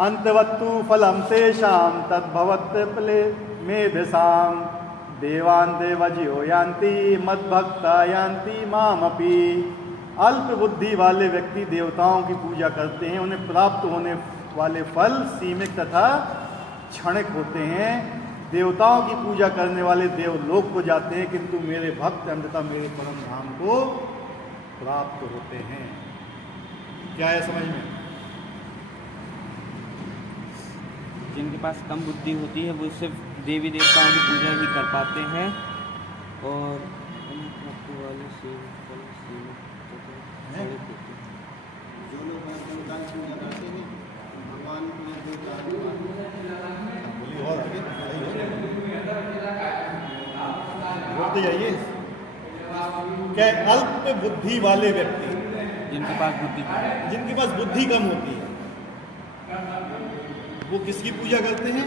अंतवत्तु फलम तेषां तद्भवत्प्ले मेभिषां देवान् देवजियो यान्ति मद्भक्ता यान्ति मामपि। अल्प बुद्धि वाले व्यक्ति देवताओं की पूजा करते हैं, उन्हें प्राप्त होने वाले फल सीमित तथा क्षणिक होते हैं। देवताओं की पूजा करने वाले देवलोक को जाते हैं, किंतु मेरे भक्त अंततः मेरे परम धाम को प्राप्त होते हैं। क्या है समझ में? जिनके पास कम बुद्धि होती है वो सिर्फ देवी देवताओं की पूजा ही कर पाते हैं और वाले से जो लोग देवता की पूजा करते हैं भगवान बोलते जाइए। क्या अल्प बुद्धि वाले व्यक्ति जिनके पास बुद्धि कम होती है वो किसकी पूजा करते हैं?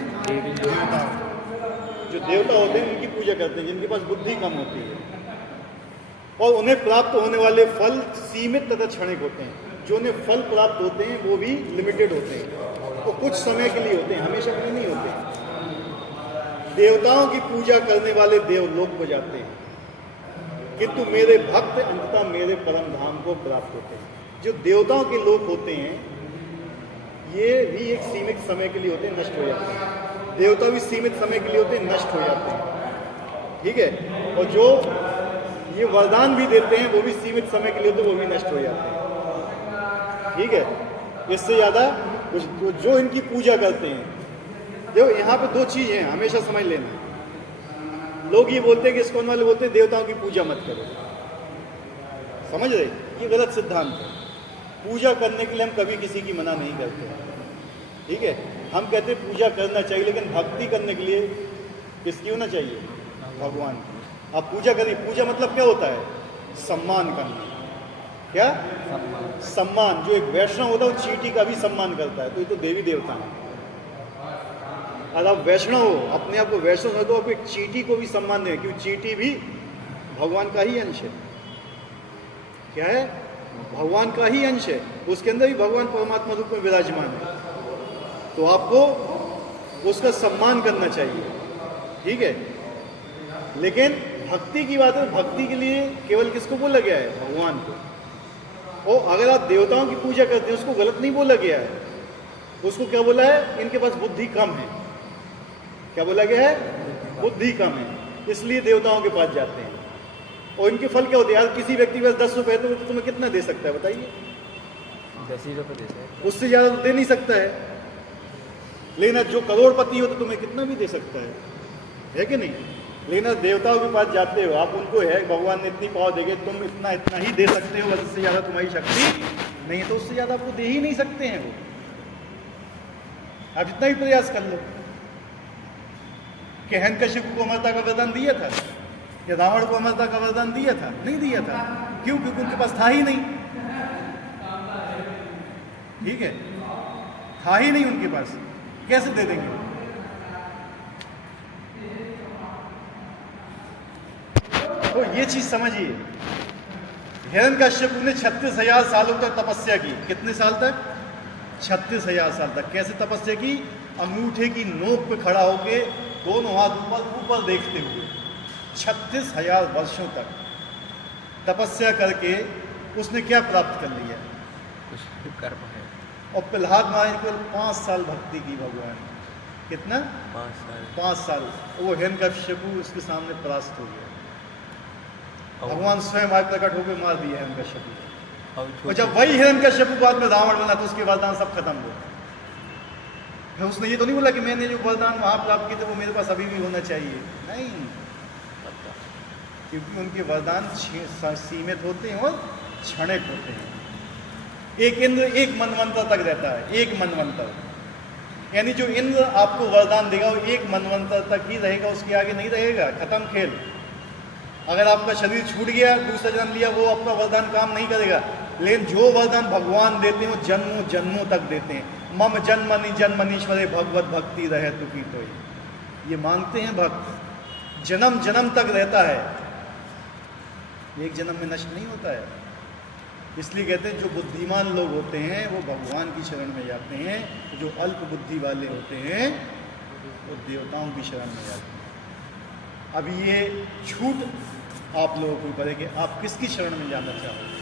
देवताओं। जो देवता होते हैं उनकी पूजा करते हैं जिनके पास बुद्धि कम होती है, और उन्हें प्राप्त होने वाले फल सीमित तथा क्षणिक होते हैं। जो उन्हें फल प्राप्त होते हैं वो भी लिमिटेड होते हैं, वो कुछ समय के लिए होते हैं, हमेशा के लिए नहीं होते। देवताओं की पूजा करने वाले देवलोक को जाते हैं, किंतु मेरे भक्त अंततः मेरे परम धाम को प्राप्त होते हैं। जो देवताओं के लोक होते हैं ये भी एक सीमित समय के लिए होते हैं, नष्ट हो जाते हैं। देवता भी सीमित समय के लिए होते हैं, नष्ट हो जाते हैं। ठीक है। और जो ये वरदान भी देते हैं वो भी सीमित समय के लिए होते हैं, वो भी नष्ट हो जाते हैं। ठीक है। इससे ज़्यादा कुछ जो इनकी पूजा करते हैं, देखो यहाँ पे दो चीज़ हैं, हमेशा समझ लेना। लोग ये बोलते हैं कि इस्कॉन वाले बोलते हैं देवताओं की पूजा मत करो, समझ रहे? ये गलत सिद्धांत है। पूजा करने के लिए हम कभी किसी की मना नहीं करते, ठीक है। हम कहते हैं पूजा करना चाहिए, लेकिन भक्ति करने के लिए किसकी होना चाहिए? भगवान की। आप पूजा करिए। पूजा मतलब क्या होता है? सम्मान करना। क्या? सम्मान। जो एक वैष्णव होता है वो चींटी का भी सम्मान करता है, तो ये तो देवी देवता है। अगर आप वैष्णव हो, अपने आप को वैष्णव हो, तो आप एक चींटी को भी सम्मान दें, क्योंकि चींटी भी भगवान का ही अंश है। क्या है? भगवान का ही अंश है, उसके अंदर भी भगवान परमात्मा रूप में विराजमान है, तो आपको उसका सम्मान करना चाहिए, ठीक है। लेकिन भक्ति की बात है, भक्ति के लिए केवल किसको बोला गया है? भगवान को। और अगर आप देवताओं की पूजा करते हैं उसको गलत नहीं बोला गया है, उसको क्या बोला है? इनके पास बुद्धि कम है। क्या बोला गया है? बुद्धि कम है, इसलिए देवताओं के पास जाते हैं। और इनके फल क्या होते हैं? यार किसी व्यक्ति के पास 10 रुपए है तो तुम्हें कितना दे सकता है बताइए? 10 ही रुपये देते हैं, उससे ज़्यादा तो दे नहीं सकता है। लेकिन जो करोड़पति हो तो तुम्हें कितना भी दे सकता है कि नहीं? लेकिन देवताओं के पास जाते हो आप, उनको है भगवान ने इतनी पावर देगे, तुम इतना इतना ही दे सकते हो, उससे ज़्यादा तुम्हारी शक्ति नहीं है, तो उससे ज़्यादा आपको दे ही नहीं सकते हैं वो। आप जितना ही प्रयास कर लो। कि हिरण्यकशिपु को अमरता का वरदान दिया था या रावण को अमरता का वरदान दिया था? नहीं दिया था। क्यों? क्योंकि उनके पास था ही नहीं, ठीक है, था ही नहीं उनके पास, कैसे दे देंगे? तो ये चीज समझिए। हिरण्यकशिपु ने 36,000 सालों तक तपस्या की। कितने साल तक? 36,000 साल तक। कैसे तपस्या की? अंगूठे की नोक पे खड़ा होके दोनों हाथ ऊपर देखते हुए 36,000 वर्षों तक तपस्या करके उसने क्या प्राप्त कर लिया? कुछ कर पाए। और प्रहलाद महाराज केवल 5 साल भक्ति की भगवान। कितना? 5 साल। वो हिरण्यकशिपु उसके सामने परास्त हो गया। भगवान स्वयं आए प्रकट होकर मार दिया हिरण्यकशिपु। और जब वही हिरण्यकशिपु बाद में रावण बना तो उसके वरदान सब खत्म हो। फिर उसने ये तो नहीं बोला कि मैंने जो वरदान वहां प्राप्त किए थे वो मेरे पास अभी भी होना चाहिए, नहीं, क्योंकि उनके वरदान सीमित होते हैं और क्षणिक होते हैं। एक इंद्र एक मनवंतर तक रहता है, एक मनवंतर, यानी जो इंद्र आपको वरदान देगा वो एक मनवंतर तक ही रहेगा, उसके आगे नहीं रहेगा, खत्म खेल। अगर आपका शरीर छूट गया, दूसरा जन्म लिया, वो आपका वरदान काम नहीं करेगा। लेकिन जो वरदान भगवान देते हैं वो जन्मों जन्मों तक देते हैं। मम जन्मनि जन्मनीश्वरे भगवत भक्ति रहे तुकी तो, ये मानते हैं भक्त, जन्म जन्म तक रहता है, एक जन्म में नष्ट नहीं होता है। इसलिए कहते हैं जो बुद्धिमान लोग होते हैं वो भगवान की शरण में जाते हैं, जो अल्प बुद्धि वाले होते हैं वो देवताओं की शरण में जाते हैं। अब ये छूट आप लोगों को पड़े कि आप किसकी शरण में जाना चाहोगे।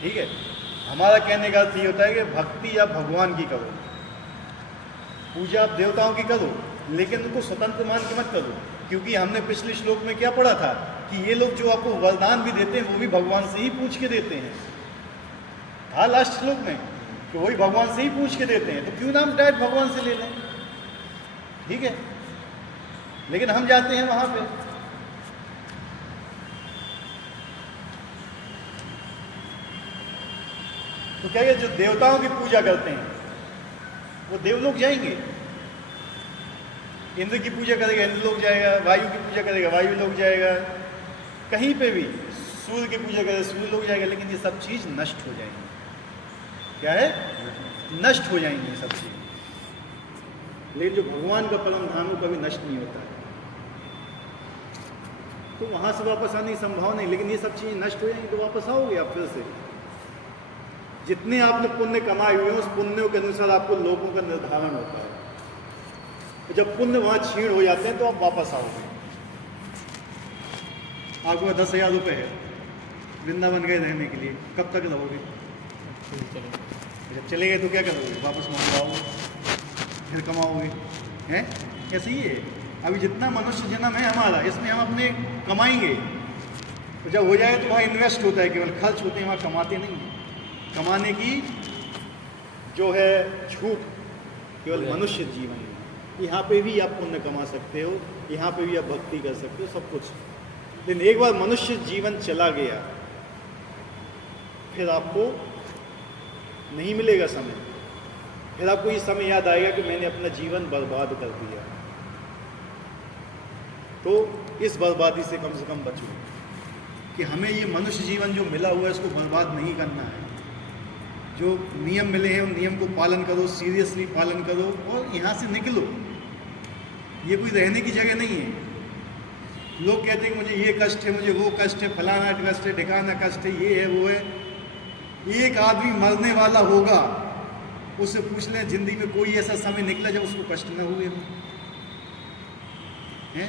ठीक है, हमारा कहने का अर्थ ये होता है कि भक्ति आप भगवान की करो, पूजा आप देवताओं की करो, लेकिन उनको स्वतंत्र मान के मत करो, क्योंकि हमने पिछले श्लोक में क्या पढ़ा था कि ये लोग जो आपको वरदान भी देते हैं वो भी भगवान से ही पूछ के देते हैं। था लास्ट श्लोक में कि वही भगवान से ही पूछ के देते हैं, तो क्यों ना हम डायरेक्ट भगवान से ले लें। ठीक है, लेकिन हम जाते हैं वहां पे। तो क्या जो देवताओं की पूजा करते हैं वो देवलोक जाएंगे, इंद्र की पूजा करेगा इंद्र लोक जाएगा, वायु की पूजा करेगा वायु लोक जाएगा, कहीं पे भी सूर्य की पूजा करेगा सूर्य लोक जाएगा, लेकिन ये सब चीज़ नष्ट हो जाएंगी। क्या है? नष्ट हो जाएंगी ये सब चीज़। लेकिन जो भगवान का परम धाम वो कभी नष्ट नहीं होता है, तो वहां से वापस आने की संभावना नहीं, लेकिन ये सब चीज़ें नष्ट हो जाएंगी तो वापस आओगे आप फिर से। जितने आपने पुण्य कमाए हुए हैं उस पुण्यों के अनुसार आपको लोगों का निर्धारण होता है, तो जब पुण्य वहाँ क्षीण हो जाते हैं तो आप वापस आओगे। आपको 10,000 रुपये है वृंदावन गए रहने के लिए, कब तक रहोगे? जब चले गए तो क्या करोगे? वापस मंगवाओगे, फिर कमाओगे, हैं? ऐसे ही है। अभी जितना मनुष्य जन्म है हमारा, इसमें हम अपने कमाएंगे, तो जब हो जाए तो वहाँ इन्वेस्ट होता है, केवल खर्च होते हैं, वहाँ कमाते नहीं हैं। कमाने की जो है छूट केवल मनुष्य जीवन में। यहाँ पे भी आप पुण्य कमा सकते हो, यहाँ पे भी आप भक्ति कर सकते हो, सब कुछ। लेकिन एक बार मनुष्य जीवन चला गया फिर आपको नहीं मिलेगा समय, फिर आपको ये समय याद आएगा कि मैंने अपना जीवन बर्बाद कर दिया। तो इस बर्बादी से कम बचो, कि हमें ये मनुष्य जीवन जो मिला हुआ है इसको बर्बाद नहीं करना है। जो नियम मिले हैं उन नियम को पालन करो, सीरियसली पालन करो और यहाँ से निकलो। ये कोई रहने की जगह नहीं है। लोग कहते हैं कि मुझे ये कष्ट है, मुझे वो कष्ट है, फलाना कष्ट है, ढिकाना कष्ट है, ये है वो है। एक आदमी मरने वाला होगा, उससे पूछ लें जिंदगी में कोई ऐसा समय निकला जब उसको कष्ट न हुए हो? हैं?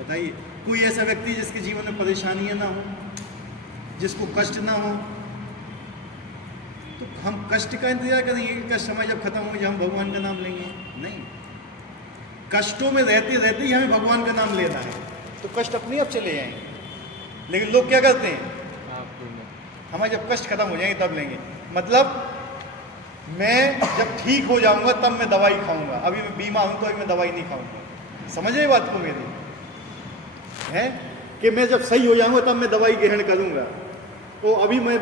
बताइए, कोई ऐसा व्यक्ति जिसके जीवन में परेशानियां ना हो, जिसको कष्ट ना हो? तो हम कष्ट का इंतजार करेंगे कि कष्ट समय जब खत्म हो जाए हम भगवान का नाम लेंगे? नहीं, कष्टों में रहते रहते ही हमें भगवान का नाम लेना है, तो कष्ट अपने आप चले जाएंगे। लेकिन लोग क्या करते हैं, हमारे जब कष्ट खत्म हो जाएंगे तब लेंगे। मतलब मैं जब ठीक हो जाऊंगा तब मैं दवाई खाऊंगा, अभी मैं बीमार हूं तो अभी मैं दवाई नहीं खाऊंगा। समझ रहे बात को मेरी? है कि मैं जब सही हो जाऊंगा तब मैं दवाई ग्रहण करूंगा, तो अभी मैं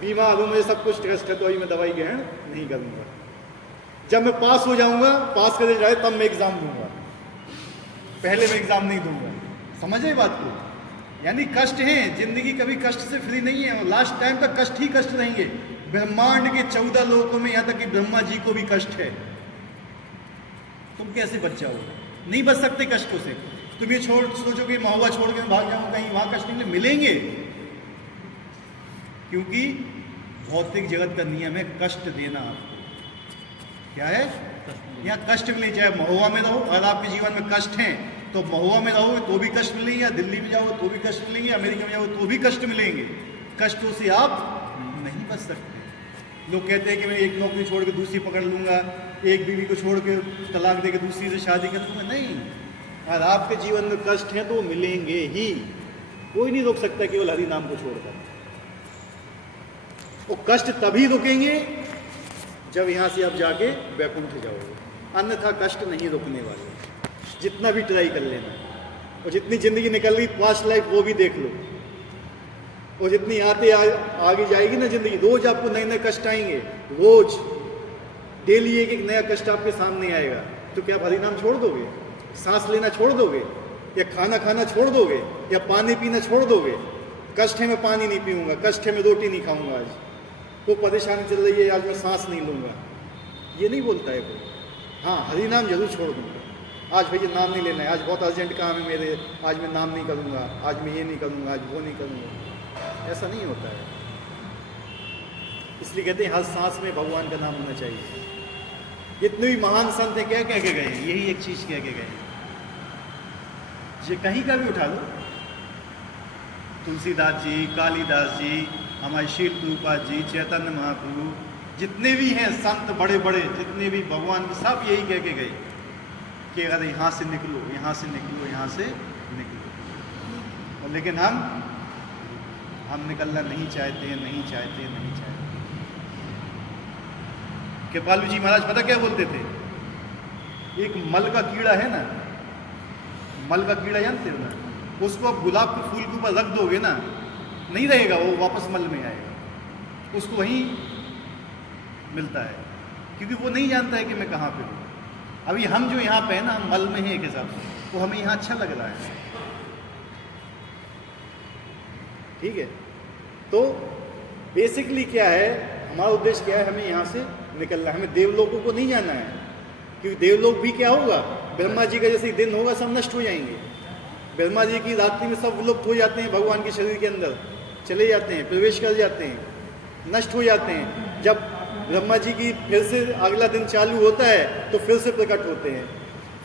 बीमार हूं, मुझे सब कुछ टेस्ट है, तो अभी मैं दवाई ग्रहण नहीं करूंगा। जब मैं पास हो जाऊंगा, पास करे जाए तब मैं एग्जाम दूंगा, पहले मैं एग्जाम नहीं दूंगा। समझ रहे बात को? यानी कष्ट है, जिंदगी कभी कष्ट से फ्री नहीं है, और लास्ट टाइम तक कष्ट ही कष्ट रहेंगे। ब्रह्मांड के 14 लोकों में यहाँ तक कि ब्रह्मा जी को भी कष्ट है। तुम कैसे बच जाओगे? नहीं बच सकते कष्टों से। तुम ये सोचो कि महुआ छोड़ के भाग जाऊंगा कहीं, वहां कष्ट नहीं मिलेंगे, क्योंकि भौतिक जगत का नियम है कष्ट देना। क्या है? यहाँ कष्ट मिले, चाहे महुआ में रहो, अगर आपके जीवन में कष्ट हैं तो महुआ में रहोगे तो भी कष्ट मिलेंगे, या दिल्ली में जाओगे तो भी कष्ट मिलेंगे, अमेरिका में जाओगे तो भी कष्ट मिलेंगे। कष्टों से आप नहीं बच सकते। लोग कहते हैं कि मैं एक नौकरी छोड़ के दूसरी पकड़ लूंगा, एक बीवी को छोड़ के तलाक दे के दूसरी से शादी कर लूंगा। नहीं, अगर आपके जीवन में कष्ट हैं तो वो मिलेंगे ही, कोई नहीं रोक सकता केवल हरि नाम को छोड़कर। वो कष्ट तभी रुकेंगे जब यहाँ से आप जाके वैकुंठ जाओगे, अन्यथा कष्ट नहीं रुकने वाले, जितना भी ट्राई कर लेना। और जितनी जिंदगी निकल गई पास्ट लाइफ वो भी देख लो, और जितनी आते आगे जाएगी ना जिंदगी, रोज आपको नए नए कष्ट आएंगे, रोज डेली एक एक नया कष्ट आपके सामने आएगा। तो क्या आप हरि नाम छोड़ दोगे? सांस लेना छोड़ दोगे? या खाना खाना छोड़ दोगे? या पानी पीना छोड़ दोगे? कष्ट है मैं पानी नहीं पीऊंगा, कष्ट है मैं रोटी नहीं खाऊंगा, आज वो परेशानी चल रही है, आज मैं सांस नहीं लूंगा, ये नहीं बोलता है कोई। हाँ, हरि नाम जरूर छोड़ दूंगा, आज भैया नाम नहीं लेना है, आज बहुत अर्जेंट काम है मेरे, आज मैं नाम नहीं करूंगा, आज मैं ये नहीं करूंगा, आज वो नहीं करूंगा। ऐसा नहीं होता है। इसलिए कहते हैं हर सांस में भगवान का नाम होना चाहिए। जितने भी महान संत हैं क्या कह के गए हैं, यही एक चीज़ कह के गए हैं। ये कहीं का भी उठा लो, तुलसीदास जी, कालिदास जी, हमारे शील प्रभुपाद जी, चैतन्य महाप्रभु, जितने भी हैं संत बड़े बड़े, जितने भी भगवान के, सब यही कह के गए कि अगर यहाँ से निकलो, यहाँ से निकलो, यहाँ से निकलो। और लेकिन हम निकलना नहीं चाहते हैं, नहीं चाहते, नहीं चाहते। कृपालु जी महाराज पता क्या बोलते थे, एक मल का कीड़ा है ना, मल का कीड़ा जानते हो ना, उसको आप गुलाब के फूल के ऊपर रख दोगे ना, नहीं रहेगा, वो वापस मल में आएगा, उसको वहीं मिलता है, क्योंकि वो नहीं जानता है कि मैं कहाँ पे हूँ। अभी हम जो यहाँ पे है ना, हम मल में हैं एक हिसाब से, तो हमें यहाँ अच्छा लग रहा है, ठीक है। तो बेसिकली क्या है, हमारा उद्देश्य क्या है, हमें यहाँ से निकलना है, हमें देवलोकों को नहीं जाना है, क्योंकि देवलोक भी क्या होगा, ब्रह्मा जी का जैसे ही दिन होगा सब नष्ट हो जाएंगे। ब्रह्मा जी की रात्रि में सब विलुप्त हो जाते हैं, भगवान के शरीर के अंदर चले जाते हैं, प्रवेश कर जाते हैं, नष्ट हो जाते हैं। जब ब्रह्मा जी की फिर से अगला दिन चालू होता है तो फिर से प्रकट होते हैं,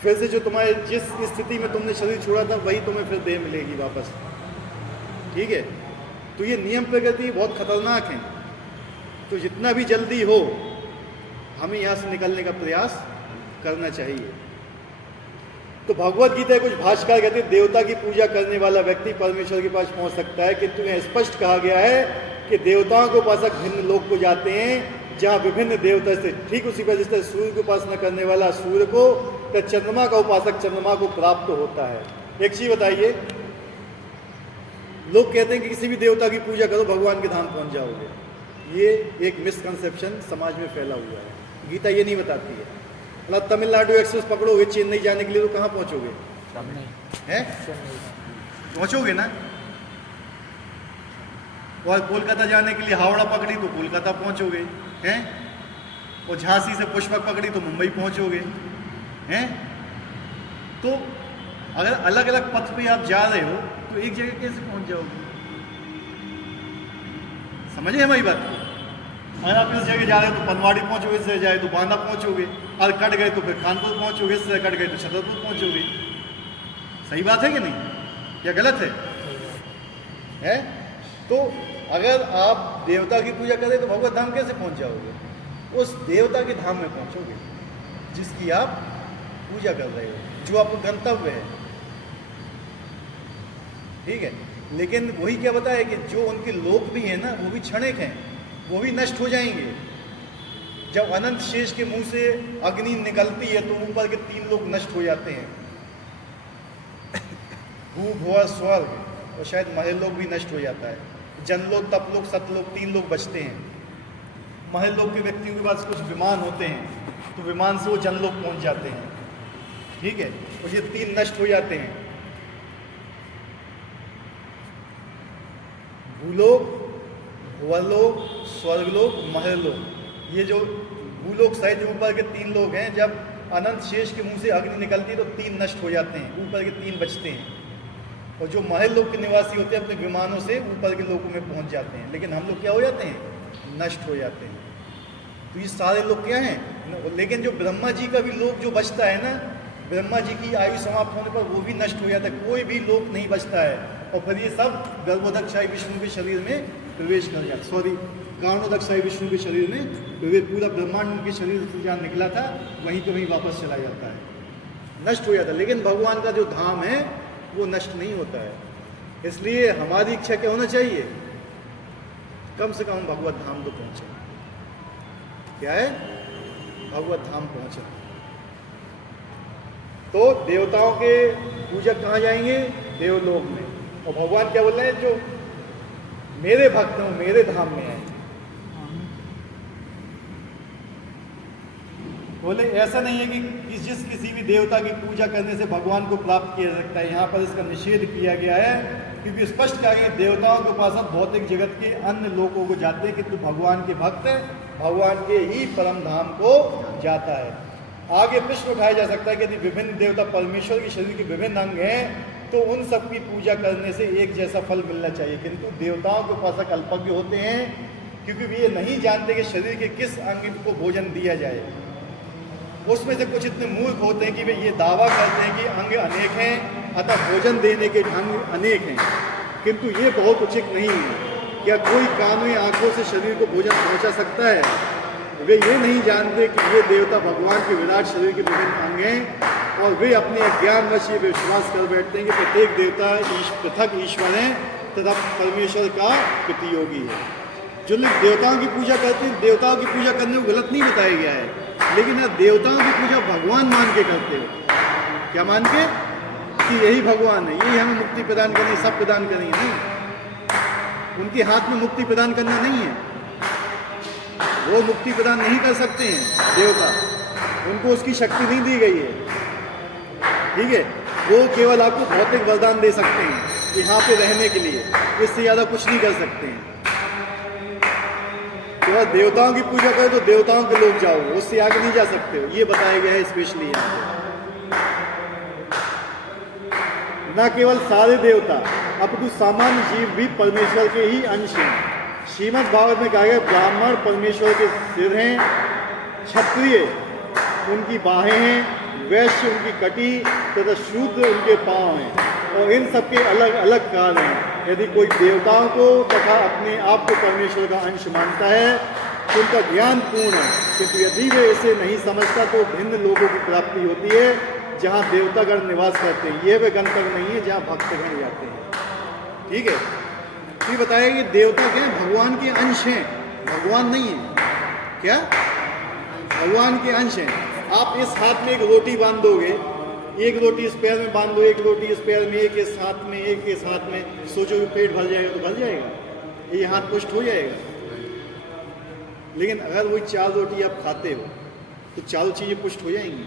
फिर से जो तुम्हारे जिस स्थिति में तुमने शरीर छोड़ा था वही तुम्हें फिर देह मिलेगी वापस, ठीक है। तो ये नियम प्रकृति बहुत खतरनाक है, तो जितना भी जल्दी हो हमें यहाँ से निकलने का प्रयास करना चाहिए। तो भगवत गीता कुछ भाष्यकार कहते हैं, देवता की पूजा करने वाला व्यक्ति परमेश्वर के पास पहुंच सकता है, किंतु यह स्पष्ट कहा गया है कि देवताओं के उपासक भिन्न लोक को जाते हैं, जहाँ विभिन्न देवता से, ठीक उसी पर जिस तरह सूर्य की उपासना करने वाला सूर्य को, तो चंद्रमा का उपासक चंद्रमा को प्राप्त होता है। एक चीज बताइए, लोग कहते हैं कि किसी भी देवता की पूजा करो भगवान के धाम पहुंच जाओगे, ये एक मिसकंसेप्शन समाज में फैला हुआ है। गीता ये नहीं बताती है। मतलब तमिलनाडु एक्सप्रेस पकड़ोगे चेन्नई जाने के लिए तो कहाँ पहुंचोगे, हैं पहुंचोगे ना, और कोलकाता जाने के लिए हावड़ा पकड़ी तो कोलकाता पहुंचोगे, हैं, और झांसी से पुष्पक पकड़ी तो मुंबई पहुंचोगे, हैं। तो अगर अलग अलग पथ पे आप जा रहे हो तो एक जगह कैसे पहुंच जाओगे, समझे हमारी बात को। अगर आप इस जगह जा रहे हो तो पनवाड़ी पहुंचोगे, इस जगह जाए तो बांदा पहुंचोगे, और कट गए तो फिर कानपुर पहुंचोगे, इससे कट गए तो छतरपुर पहुंचोगे। सही बात है कि नहीं, क्या गलत है? तो अगर आप देवता की पूजा करें तो भगवत धाम कैसे पहुंच जाओगे, उस देवता के धाम में पहुंचोगे जिसकी आप पूजा कर रहे हो, जो आपका गंतव्य है, ठीक है। लेकिन वही क्या बताया कि जो उनके लोक भी हैं ना, वो भी क्षणिक हैं, वो भी नष्ट हो जाएंगे। जब अनंत शेष के मुंह से अग्नि निकलती है तो ऊपर के 3 लोग नष्ट हो जाते हैं, भू भुआ स्वर्ग, और शायद महलोक भी नष्ट हो जाता है। जनलोक, तपलोक, सतलोक, 3 लोग बचते हैं। महलोक के व्यक्तियों के पास कुछ विमान होते हैं तो विमान से वो जनलोक पहुंच जाते हैं, ठीक है, और ये 3 नष्ट हो जाते हैं। भूलोक, भुवलोक, स्वर्गलोक, महलोक, ये जो भूलोक शायद जो ऊपर के 3 लोग हैं, जब अनंत शेष के मुंह से अग्नि निकलती है तो 3 नष्ट हो जाते हैं, ऊपर के 3 बचते हैं। और जो महलोक के निवासी होते हैं अपने विमानों से ऊपर के लोकों में पहुंच जाते हैं, लेकिन हम लोग क्या हो जाते हैं, नष्ट हो जाते हैं। तो ये सारे लोग क्या हैं, लेकिन जो ब्रह्मा जी का भी लोक जो बचता है ना, ब्रह्मा जी की आयु समाप्त होने पर वो भी नष्ट हो जाता है, कोई भी लोक नहीं बचता है। और फिर ये सब गर्भोदक्षाई विष्णु के शरीर में प्रवेश कर जाता, सॉरी गाणोदक्षाई विष्णु के शरीर में प्रवेश, पूरा ब्रह्मांड के शरीर से जहाँ निकला था वहीं पे वहीं वापस चला जाता है, नष्ट हो जाता है। लेकिन भगवान का जो धाम है वो नष्ट नहीं होता है। इसलिए हमारी इच्छा क्या होना चाहिए, कम से कम भगवत धाम को पहुँचे। क्या है, भगवत धाम पहुँचे। तो देवताओं के पूजक कहाँ जाएंगे, देवलोक में। और भगवान क्या बोल रहे हैं, जो मेरे भक्त हैं मेरे धाम में हैं। बोले ऐसा नहीं है कि जिस किसी भी देवता की पूजा करने से भगवान को प्राप्त किया जा सकता है, यहाँ पर इसका निषेध किया गया है, क्योंकि स्पष्ट कहा गया देवताओं के उपासक भौतिक जगत के अन्य लोगों को जाते हैं, किंतु भगवान के भक्त भगवान के ही परम धाम को जाता है। आगे प्रश्न उठाया जा सकता है कि यदि विभिन्न देवता परमेश्वर के शरीर के विभिन्न अंग हैं तो उन सब की पूजा करने से एक जैसा फल मिलना चाहिए, किंतु देवताओं के उपासक अल्पज्ञ होते हैं, क्योंकि वे ये नहीं जानते कि शरीर के किस अंग को भोजन दिया जाए। उसमें से कुछ इतने मूर्ख होते हैं कि वे ये दावा करते हैं कि अंग अनेक हैं, अतः भोजन देने के ढंग अनेक हैं, किंतु ये बहुत उचित नहीं है। क्या कोई कानों या आंखों से शरीर को भोजन पहुंचा सकता है? वे ये नहीं जानते कि ये देवता भगवान के विराट शरीर के विभिन्न अंग हैं, और वे अपने अज्ञानवश ये विश्वास कर बैठते हैं कि प्रत्येक देवता पृथक ईश्वर हैं तथा परमेश्वर का प्रतियोगी है। जो लोग देवताओं की पूजा करते हैं, देवताओं की पूजा करने को गलत नहीं बताया गया है, लेकिन आप देवताओं की पूजा भगवान मान के करते हो। क्या मान के? कि यही भगवान है, यही हमें मुक्ति प्रदान करनी, सब प्रदान करेंगे। नहीं, उनके हाथ में मुक्ति प्रदान करना नहीं है, वो मुक्ति प्रदान नहीं कर सकते हैं देवता, उनको उसकी शक्ति नहीं दी गई है। ठीक है, वो केवल आपको भौतिक वरदान दे सकते हैं यहाँ पे रहने के लिए, इससे ज़्यादा कुछ नहीं कर सकते हैं। केवल देवताओं की पूजा करो तो देवताओं के लोग जाओगे, उससे आगे नहीं जा सकते हो, ये बताया गया है स्पेशली यहाँ पे। न केवल सारे देवता अपितु सामान्य जीव भी परमेश्वर के ही अंश हैं। श्रीमद् भागवत में कहा गया ब्राह्मण परमेश्वर के सिर हैं, क्षत्रिय उनकी बाहें हैं, वैश्य उनकी कटी तथा शूद्र उनके पांव हैं, और इन सबके अलग अलग काल हैं। यदि कोई देवताओं को तथा अपने आप को परमेश्वर का अंश मानता है तो उनका ज्ञान पूर्ण है, किंतु यदि वे इसे नहीं समझता तो भिन्न लोगों की प्राप्ति होती है जहाँ देवतागण निवास करते हैं। ये वे गंतव्य नहीं है जहाँ भक्तगण जाते हैं। ठीक है, ये बताया कि देवता क्या है? भगवान के अंश हैं, भगवान नहीं है। क्या? भगवान के अंश हैं। आप इस हाथ में एक रोटी बांध दोगे, एक रोटी इस पैर में बांध दो, एक रोटी इस पैर में, एक इस हाथ में, एक इस हाथ में, सोचो कि पेट भर जाएगा तो भर जाएगा, ये हाथ पुष्ट हो जाएगा। लेकिन अगर वही 4 रोटी आप खाते हो तो चारों चीज़ें पुष्ट हो जाएंगी।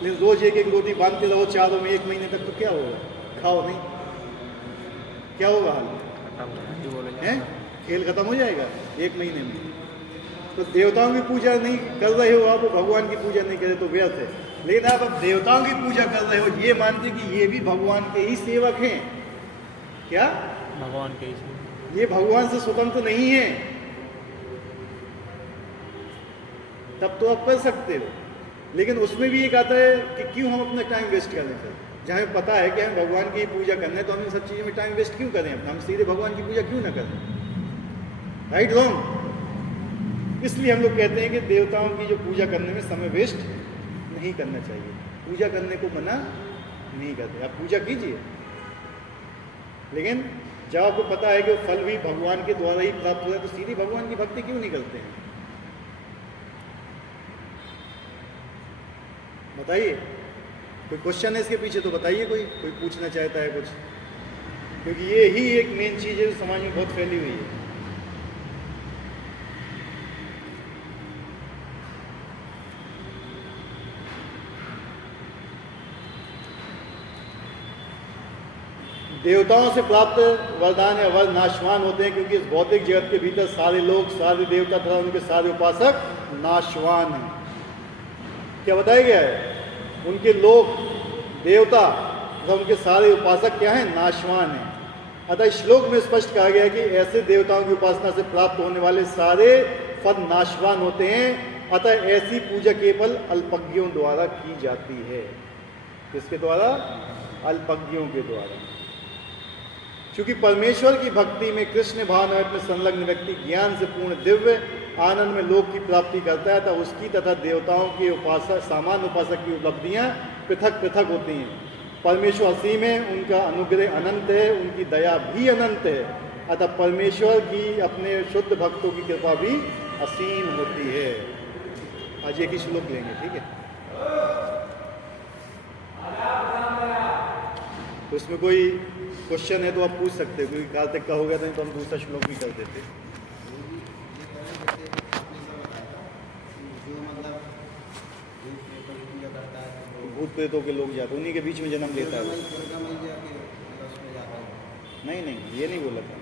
लेकिन रोज एक एक रोटी बांधते रहो चारों में 1 महीने तक, तो क्या होगा? खाओ नहीं, क्या होगा हाल? हैं? खेल खत्म हो जाएगा 1 महीने में। तो देवताओं की पूजा नहीं कर रहे हो आप, भगवान की पूजा नहीं करे तो व्यर्थ है। लेकिन आप अब देवताओं की पूजा कर रहे हो ये मानते कि ये भी भगवान के ही सेवक हैं। क्या? भगवान के ही, ये भगवान से स्वतंत्र नहीं है, तब तो आप कर सकते हो। लेकिन उसमें भी एक आता है कि क्यों हम अपना टाइम वेस्ट करें? फिर जहाँ हमें पता है कि हम भगवान की पूजा करना है तो हम इन सब चीज़ों में टाइम वेस्ट क्यों करें? हम सीधे भगवान की पूजा क्यों ना करें? Right wrong? इसलिए हम लोग कहते हैं कि देवताओं की जो पूजा करने में समय वेस्ट नहीं करना चाहिए, पूजा करने को मना नहीं करते। आप पूजा कीजिए, लेकिन जब आपको पता है कि वो फल भी भगवान के द्वारा ही प्राप्त हो रहा है तो सीधी भगवान की भक्ति क्यों नहीं करते हैं? बताइए, कोई क्वेश्चन है इसके पीछे तो बताइए, कोई पूछना चाहता है कुछ, क्योंकि ये ही एक मेन चीज़ है जो समाज में बहुत फैली हुई है। देवताओं से प्राप्त वरदान या वर नाशवान होते हैं, क्योंकि इस भौतिक जगत के भीतर सारे लोग, सारे देवता तथा उनके सारे उपासक नाशवान हैं। क्या बताया गया है? उनके लोग, देवता तथा उनके सारे उपासक क्या हैं? नाशवान हैं। अतः इस श्लोक में स्पष्ट कहा गया है कि ऐसे देवताओं की उपासना से प्राप्त होने वाले सारे फल नाशवान होते हैं। अतः ऐसी पूजा केवल अल्पज्ञों द्वारा की जाती है। किसके द्वारा? अल्पज्ञों के द्वारा। क्योंकि परमेश्वर की भक्ति में कृष्ण भावनामृत में संलग्न व्यक्ति ज्ञान से पूर्ण दिव्य आनंद में लोक की प्राप्ति करता है, तथा उसकी तथा देवताओं के उपासक, सामान्य उपासक की उपलब्धियां पृथक पृथक होती हैं। परमेश्वर असीम है, उनका अनुग्रह अनंत है, उनकी दया भी अनंत है। अतः परमेश्वर की अपने शुद्ध भक्तों की कृपा भी असीम होती है। आज एक ही श्लोक लेंगे, ठीक है? तो इसमें कोई क्वेश्चन है तो आप पूछ सकते हो, क्योंकि काल तक का हो गया था तो हम दूसरा श्लोक भी कर देते। भूत प्रेतों के लोग जाते, उन्हीं के बीच में जन्म लेता है। नहीं, ये नहीं बोला था।